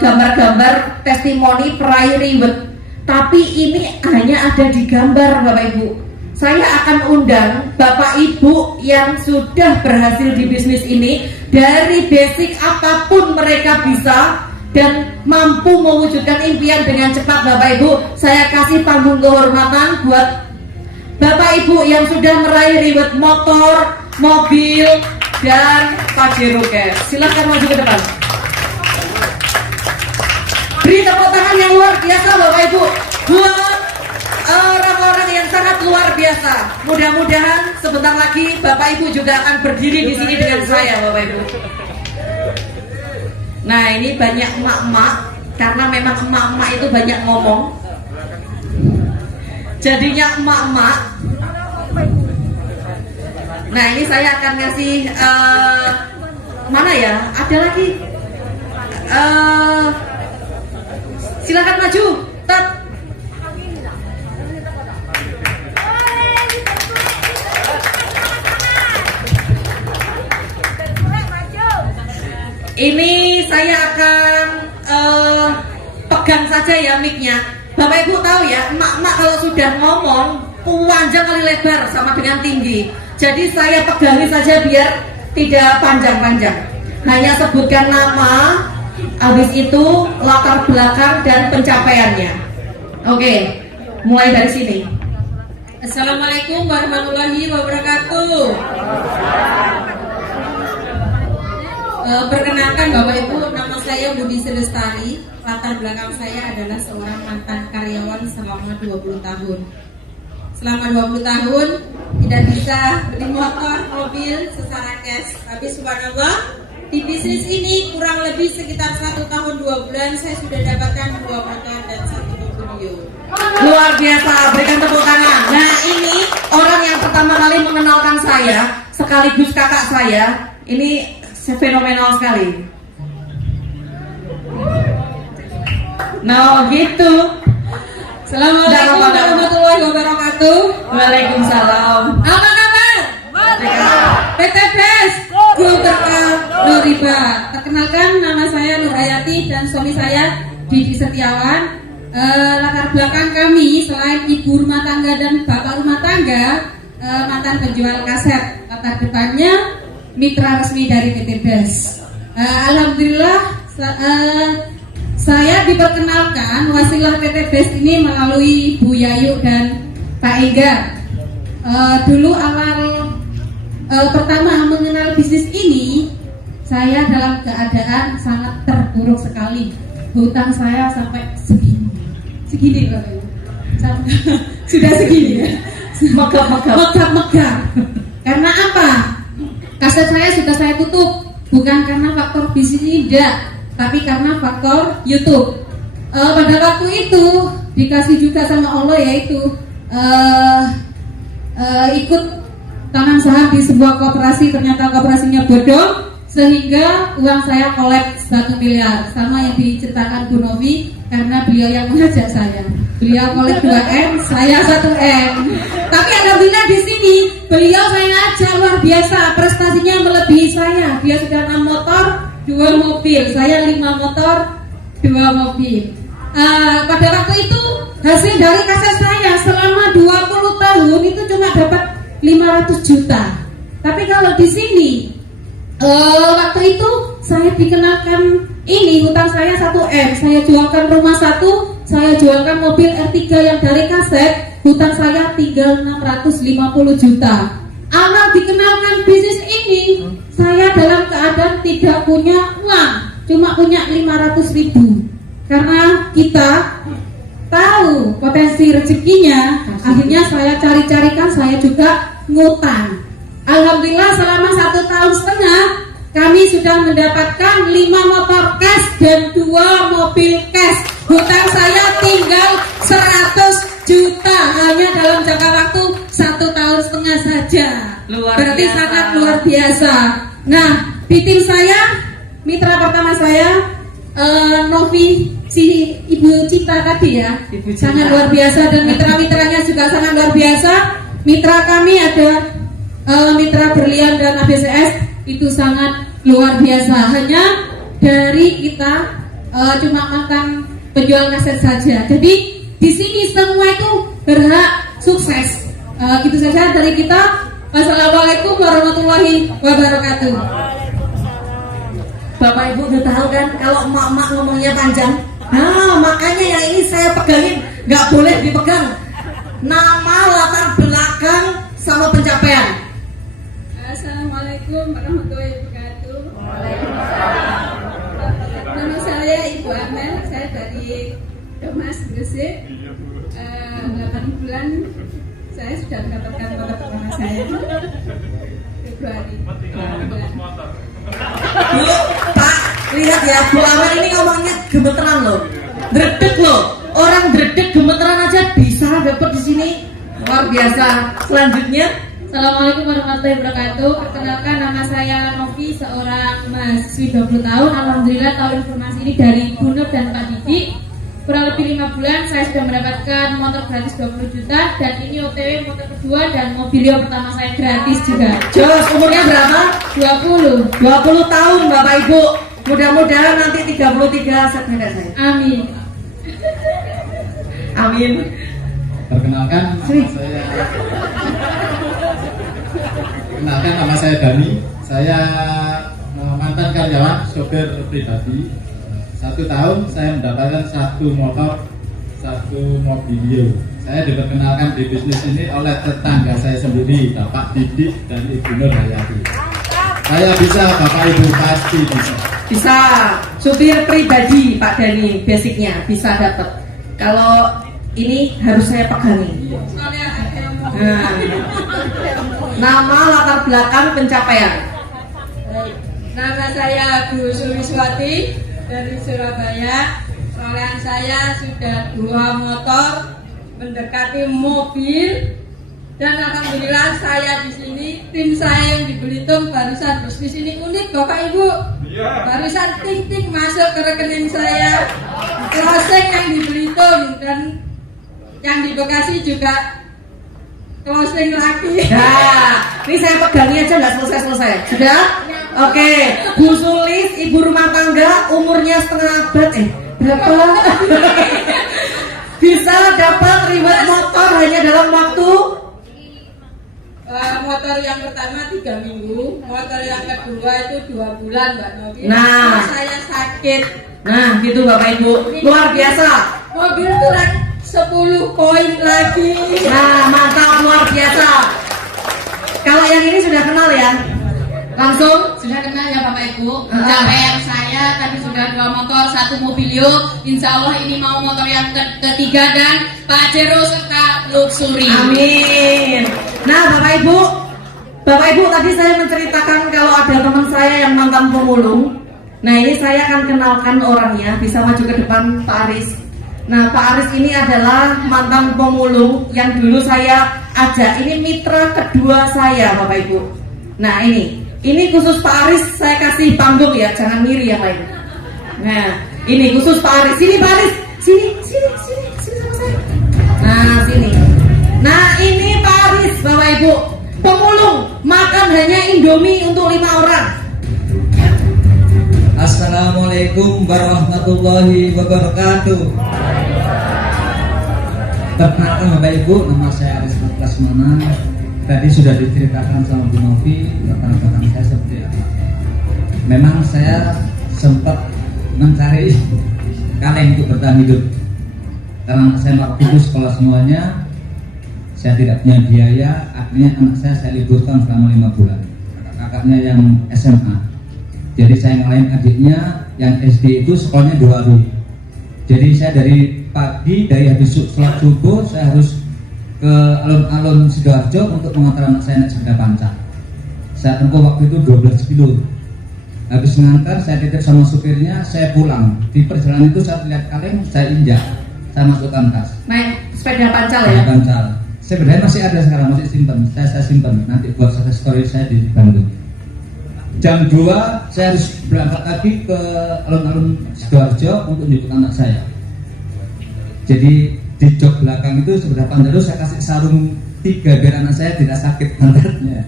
gambar-gambar testimoni peraih reward, tapi ini hanya ada di gambar Bapak Ibu. Saya akan undang Bapak Ibu yang sudah berhasil di bisnis ini, dari basic apapun mereka bisa dan mampu mewujudkan impian dengan cepat. Bapak Ibu, saya kasih panggung kehormatan buat Bapak Ibu yang sudah meraih reward motor, mobil, dan Pajero Cash. Silakan maju ke depan. Beri tepuk tangan yang luar biasa Bapak Ibu buat orang-orang yang sangat luar biasa. Mudah-mudahan sebentar lagi Bapak Ibu juga akan berdiri di sini dengan saya Bapak Ibu. Nah ini banyak emak-emak, karena memang emak-emak itu banyak ngomong, jadinya emak-emak. Nah ini saya akan ngasih mana ya? Ada lagi. Silakan maju. Tet. Ini saya akan pegang saja ya mic-nya. Bapak Ibu tahu ya, emak-emak kalau sudah ngomong panjang kali lebar sama dengan tinggi. Jadi saya pegangi saja biar tidak panjang-panjang. Hanya sebutkan nama, habis itu latar belakang dan pencapaiannya. Oke, mulai dari sini. Assalamualaikum warahmatullahi wabarakatuh. Perkenalkan Bapak Ibu, nama saya Budi Selestari. Latar belakang saya adalah seorang mantan karyawan selama 20 tahun. Selama 20 tahun tidak bisa beli motor, mobil secara cash. Tapi subhanallah, di bisnis ini kurang lebih sekitar 1 tahun 2 bulan saya sudah dapatkan 2 motor dan 1 mobil. Luar biasa, berikan tepuk tangan. Nah ini orang yang pertama kali mengenalkan saya, sekaligus kakak saya. Ini fenomenal sekali. Nah gitu. Assalamualaikum warahmatullahi wabarakatuh. Waalaikumsalam. Apa kabar? PT BES Grup Berkah Nuriba. Perkenalkan, nama saya Nurayati dan suami saya Didi Setiawan. Latar belakang kami selain ibu rumah tangga dan bapak rumah tangga, mantan penjual kaset. Latar depannya mitra resmi dari PT BES. Alhamdulillah saya diperkenalkan wasilah PT BES ini melalui Bu Yayu dan Pak Ega. Dulu awal pertama mengenal bisnis ini, saya dalam keadaan sangat terpuruk sekali. Hutang saya sampai segini Bapak Ibu. Sudah segini ya. Megap-megap. Karena apa? Kaset saya sudah saya tutup, bukan karena faktor bisnis ini tidak, tapi karena faktor YouTube. Pada waktu itu dikasih juga sama Allah, yaitu ikut tanam saham di sebuah koperasi. Ternyata koperasinya bodong, sehingga uang saya kolek 1 miliar, sama yang diceritakan Bu Novi, karena beliau yang mengajak saya. Beliau kolek 2M, saya 1M. Tapi alhamdulillah di sini beliau saya ajak luar biasa, prestasinya melebihi saya. Dia sudah 6 motor, 2 mobil, saya 5 motor, 2 mobil. Pada waktu itu hasil dari kaset saya selama 20 tahun itu cuma dapat 500 juta. Tapi kalau di sini waktu itu saya dikenalkan ini hutang saya 1M, saya jualkan rumah 1, saya jualkan mobil R3 yang dari kaset, hutang saya tinggal 650 juta. Awal dikenalkan bisnis ini, saya dalam keadaan tidak punya uang, cuma punya 500 ribu. Karena kita tahu potensi rezekinya, akhirnya saya cari-carikan, saya juga ngutang. Alhamdulillah selama 1,5 tahun kami sudah mendapatkan 5 motor cash dan 2 mobil cash. Hutang saya tinggal 100 juta hanya dalam jangka waktu 1,5 tahun saja. Berarti biasa. Sangat luar biasa. Nah, di tim saya, mitra pertama saya Novi, si Ibu Cinta tadi ya, sangat luar biasa, dan mitra-mitranya juga sangat luar biasa. Mitra kami ada mitra Berlian dan ABCS, itu sangat luar biasa. Hanya dari kita cuma mantan penjual kaset saja. Jadi di sini semua itu berhak sukses. Gitu saja dari kita. Wassalamualaikum warahmatullahi wabarakatuh. Bapak Ibu udah tahu kan kalau emak-emak ngomongnya panjang. Nah makanya yang ini saya pegangin, nggak boleh dipegang. Nama, latar belakang, sama pencapaian. Assalamualaikum warahmatullahi wabarakatuh. Nama saya Ibu Amel, saya dari Domas Gresik. 8 bulan saya sudah mendapatkan motor pertama saya. Februari. Bu, Pak, lihat ya, Bu Amel ini ngomongnya gemeteran loh, dredeg loh. Orang dredeg gemeteran aja bisa dapat di sini, luar biasa. Selanjutnya, Assalamualaikum warahmatullahi wabarakatuh. Perkenalkan, nama saya Novi, seorang mahasiswi 20 tahun. Alhamdulillah tahu informasi ini dari Bu Nur dan Pak Didi. Kurang lebih 5 bulan saya sudah mendapatkan motor gratis 20 juta. Dan ini OTW motor kedua dan mobilio pertama saya gratis juga. Jos, umurnya berapa? 20. 20 tahun Bapak Ibu. Mudah-mudahan nanti 33 sepeda saya. Amin. Amin. Perkenalkan nama saya Dani. Saya mantan karyawan sopir pribadi. 1 tahun saya mendapatkan 1 motor, 1 mobilio. Saya diperkenalkan di bisnis ini oleh tetangga saya sendiri, Bapak Didik dan Ibu Nur Hayati. Saya bisa, Bapak Ibu pasti bisa. Bisa. Supir pribadi Pak Dani, basicnya bisa dapat. Kalau ini harus saya pegangi. Nah, nama, latar belakang, pencapaian. Nama saya Bu Suliswati dari Surabaya. Perolehan saya sudah 2 motor, mendekati mobil, dan alhamdulillah saya di sini, tim saya yang di Belitung barusan bisnis ini unik Bapak Ibu. Barusan ting-ting masuk ke rekening saya, closing yang di Belitung dan yang di Bekasi juga closing lagi. Nah, ini saya pegangi aja nggak selesai. Sudah? Oke. Bu Sulis, ibu rumah tangga, umurnya setengah abad. Berapa? Bisa dapat reward motor hanya dalam waktu motor yang pertama 3 minggu, motor yang kedua itu 2 bulan Mbak Novi. Nah. Saya sakit. Nah, gitu Bapak Ibu. Luar biasa. Mobil kurang 10 koin lagi. Nah, mantap, luar biasa. Kalau yang ini sudah kenal ya? Langsung? Sudah kenal ya Bapak Ibu. Pencapaian saya tadi sudah 2 motor, 1 mobilio. Insya Allah ini mau motor yang ketiga dan Pajero serta Luxury. Amin. Nah, Bapak Ibu tadi saya menceritakan kalau ada teman saya yang mantan pemulung. Nah, ini saya akan kenalkan orangnya. Bisa maju ke depan Pak Aris. Nah, Pak Aris ini adalah mantan pemulung yang dulu saya ajak. Ini mitra kedua saya, Bapak Ibu. Nah, ini khusus Pak Aris, saya kasih panggung ya, jangan ngiri yang lain. Nah, ini khusus Pak Aris. Sini Pak Aris, sini sama saya. Nah, sini. Nah, ini Pak Aris, Bapak Ibu. Pemulung, makan hanya Indomie untuk 5 orang. Assalamualaikum warahmatullahi wabarakatuh. Perkenalkan Bapak Ibu, nama saya Aris Prasmana. Tadi sudah diceritakan sama Bu Novi latar belakang saya seperti apa. Memang saya sempat mencari kaleng untuk bertahan hidup. Karena saya waktu itu sekolah semuanya, saya tidak punya biaya. Akhirnya anak saya liburkan selama 5 bulan. Kakaknya yang SMA. Jadi saya ngalahin adiknya yang SD itu sekolahnya 2 hari. Jadi saya dari pagi, dari habis sholat subuh saya harus ke alun-alun Sidoarjo untuk mengantar anak saya naik sepeda panca. Saya tempuh waktu itu 12 kilo. Habis mengantar, saya titip sama supirnya, saya pulang. Di perjalanan itu saya lihat kaleng, saya injak, saya masukkan tas. Naik sepeda pancal ya? Sepeda pancal. Sebenarnya masih ada sekarang, masih simpan. Saya simpan. Nanti buat success story saya di Bandung. Jam 2 saya harus berangkat lagi ke alun-alun Sidoarjo untuk menjemput anak saya. Jadi di jok belakang itu sebelah pantai saya kasih sarung 3 biar anak saya tidak sakit pantatnya.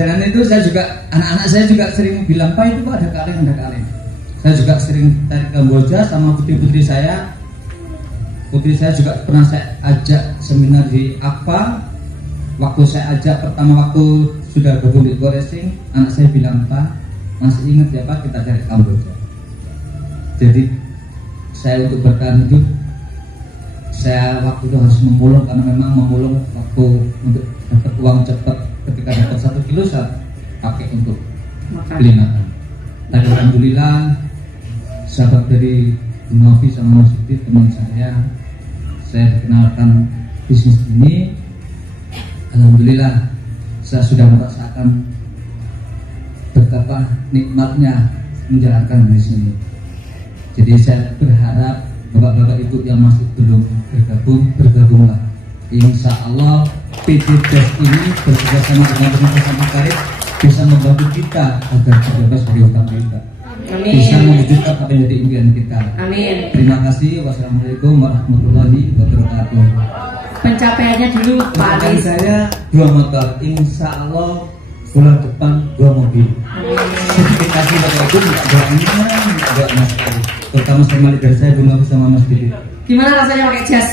perjalanan itu saya juga, anak-anak saya juga sering bilang, Pak itu Pak ada kaleng. Saya juga sering tarik Kamboja sama putri-putri saya. Putri saya juga pernah saya ajak seminar di APA. Waktu saya ajak pertama waktu sudah gabung di Go Racing, anak saya bilang, Pak masih ingat ya Pak kita tarik Kamboja. Jadi saya untuk bertahan hidup, saya waktu itu harus memulung, karena memang memulung waktu untuk dapat uang cepat. Ketika dapat 1 kilo saya pakai untuk beli makan. Tapi alhamdulillah sahabat dari Bu Novi sama Mas Didi, teman saya dikenalkan bisnis ini. Alhamdulillah saya sudah merasakan betapa nikmatnya menjalankan bisnis ini. Jadi saya berharap bapak-bapak ibu yang masih belum bergabunglah. Insya Allah PT DES ini bekerjasama dengan pemerintah terkait bisa membantu kita agar terbebas dari hutang kita. Amin. Bisa mewujudkan apa yang jadi impian kita. Amin. Terima kasih. Wassalamualaikum warahmatullahi wabarakatuh. Pencapaiannya dulu Pak Dan Aris. saya 2 motor. Insya Allah bulan depan 2 mobil. Terima kasih Bapak Ibu, minta doa Mas Didi. Terutama sama leader saya Bu Novi sama Mas Didi. Gimana rasanya pakai jas?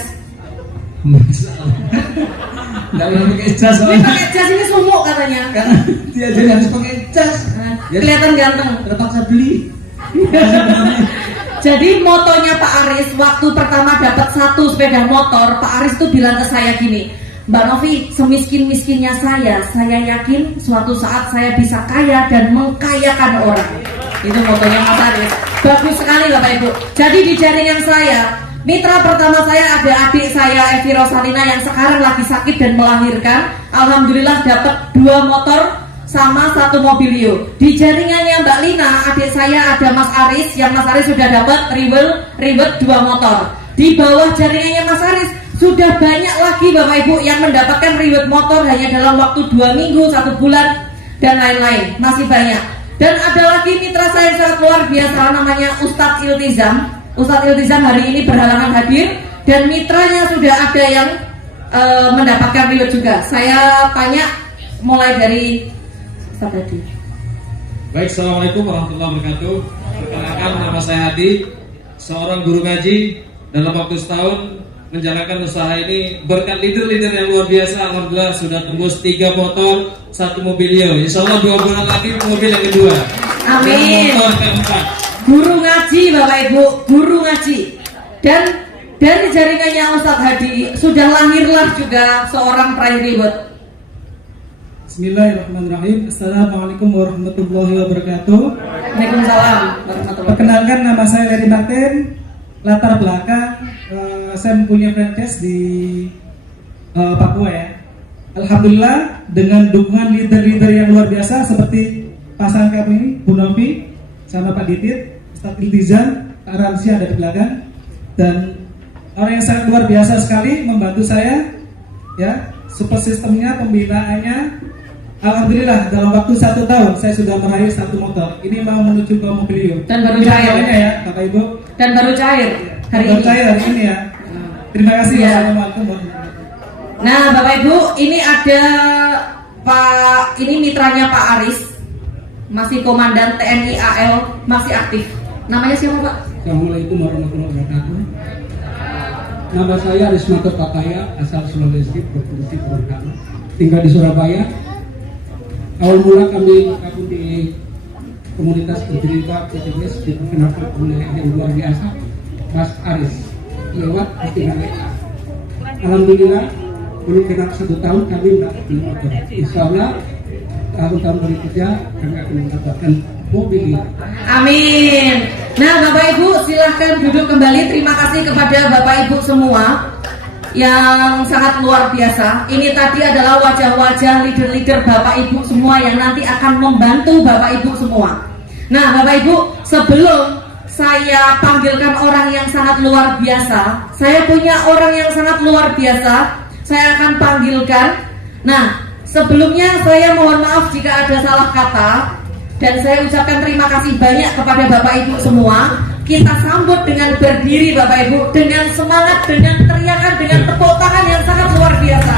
Nggak boleh pakai jas Ini soalnya. pakai jas ini sumuk katanya. Karena dia jadi harus pakai jas. Ya, Kelihatan ganteng. terpaksa beli. Jadi motonya Pak Aris waktu pertama dapat 1 sepeda motor, Pak Aris tuh bilang ke saya gini, Mbak Novi, semiskin-miskinnya saya yakin suatu saat saya bisa kaya dan mengkayakan orang. Itu motonya Mas Aris. Bagus sekali Bapak Ibu. Jadi di jaringan saya, mitra pertama saya ada adik saya Evi Rosalina yang sekarang lagi sakit dan melahirkan. Alhamdulillah dapat 2 motor sama 1 mobilio. Di jaringannya Mbak Lina, adik saya ada Mas Aris, yang Mas Aris sudah dapat ribet 2 motor. Di bawah jaringannya Mas Aris sudah banyak lagi Bapak Ibu yang mendapatkan ribet motor hanya dalam waktu 2 minggu, 1 bulan dan lain-lain. Masih banyak. Dan ada lagi mitra saya yang sangat luar biasa, namanya Ustadz Iltizam. Ustadz Iltizam hari ini berhalangan hadir dan mitranya sudah ada yang mendapatkan ribet juga. Saya tanya mulai dari Ustadz Hadi. Baik, Assalamualaikum warahmatullahi wabarakatuh. Perkenalkan, nama saya Hadi, seorang guru ngaji. Dalam waktu setahun menjalankan usaha ini berkat leader-leader yang luar biasa. Alhamdulillah sudah tembus 3 motor, 1 mobilio. Insya Allah 2 bulan lagi mobil yang kedua. Amin. Dan motor keempat. Guru ngaji Bapak Ibu, guru ngaji. Dan dari jaringannya Ustadz Hadi sudah lahirlah juga seorang peraih ribet. Bismillahirrahmanirrahim. Assalamualaikum warahmatullahi wabarakatuh. Waalaikumsalam warahmatullahi. Perkenalkan, nama saya Larry Martin. Latar belakang saya mempunyai franchise di Papua ya. Alhamdulillah dengan dukungan leader-leader yang luar biasa seperti pasangan kami ini, Bu Novi sama Pak Didit, Ustadz Iltizam, Kak Ramsi ada di belakang, dan orang yang sangat luar biasa sekali membantu saya ya. Support sistemnya, pembinaannya, alhamdulillah dalam waktu 1 tahun saya sudah meraih 1 motor. Ini mau menuju ke mobilio. Dan baru cair ya Bapak Ibu. Dan baru cair hari Baru ini. cair hari ini ya. Terima kasih. Ya. Wassalamualaikum warahmatullahi wabarakatuh. Nah Bapak Ibu, ini ada ini mitranya Pak Aris, masih komandan TNI AL, masih aktif. Namanya siapa Pak? Assalamualaikum warahmatullahi wabarakatuh. Nama saya Arismanto Papaya, asal Sulawesi, berfungsi perantara, tinggal di Surabaya. Awal mula kami gabung di komunitas bercerita PTBS diperkenalkan oleh yang luar biasa, Mas Aris, lewat postingan WA. Alhamdulillah, belum genap 1 tahun kami mendapatkan motor. Insya Allah tahun-tahun berikutnya kami akan mendapatkan mobil ini. Amin. Nah Bapak Ibu silahkan duduk kembali. Terima kasih kepada Bapak Ibu semua yang sangat luar biasa. Ini tadi adalah wajah-wajah leader-leader Bapak Ibu semua yang nanti akan membantu Bapak Ibu semua. Nah Bapak Ibu, sebelum saya panggilkan orang yang sangat luar biasa, saya punya orang yang sangat luar biasa. Saya akan panggilkan. Nah sebelumnya saya mohon maaf jika ada salah kata, dan saya ucapkan terima kasih banyak kepada Bapak Ibu semua. Kita sambut dengan berdiri Bapak Ibu, dengan semangat, dengan teriakan, dengan tepuk tangan yang sangat luar biasa.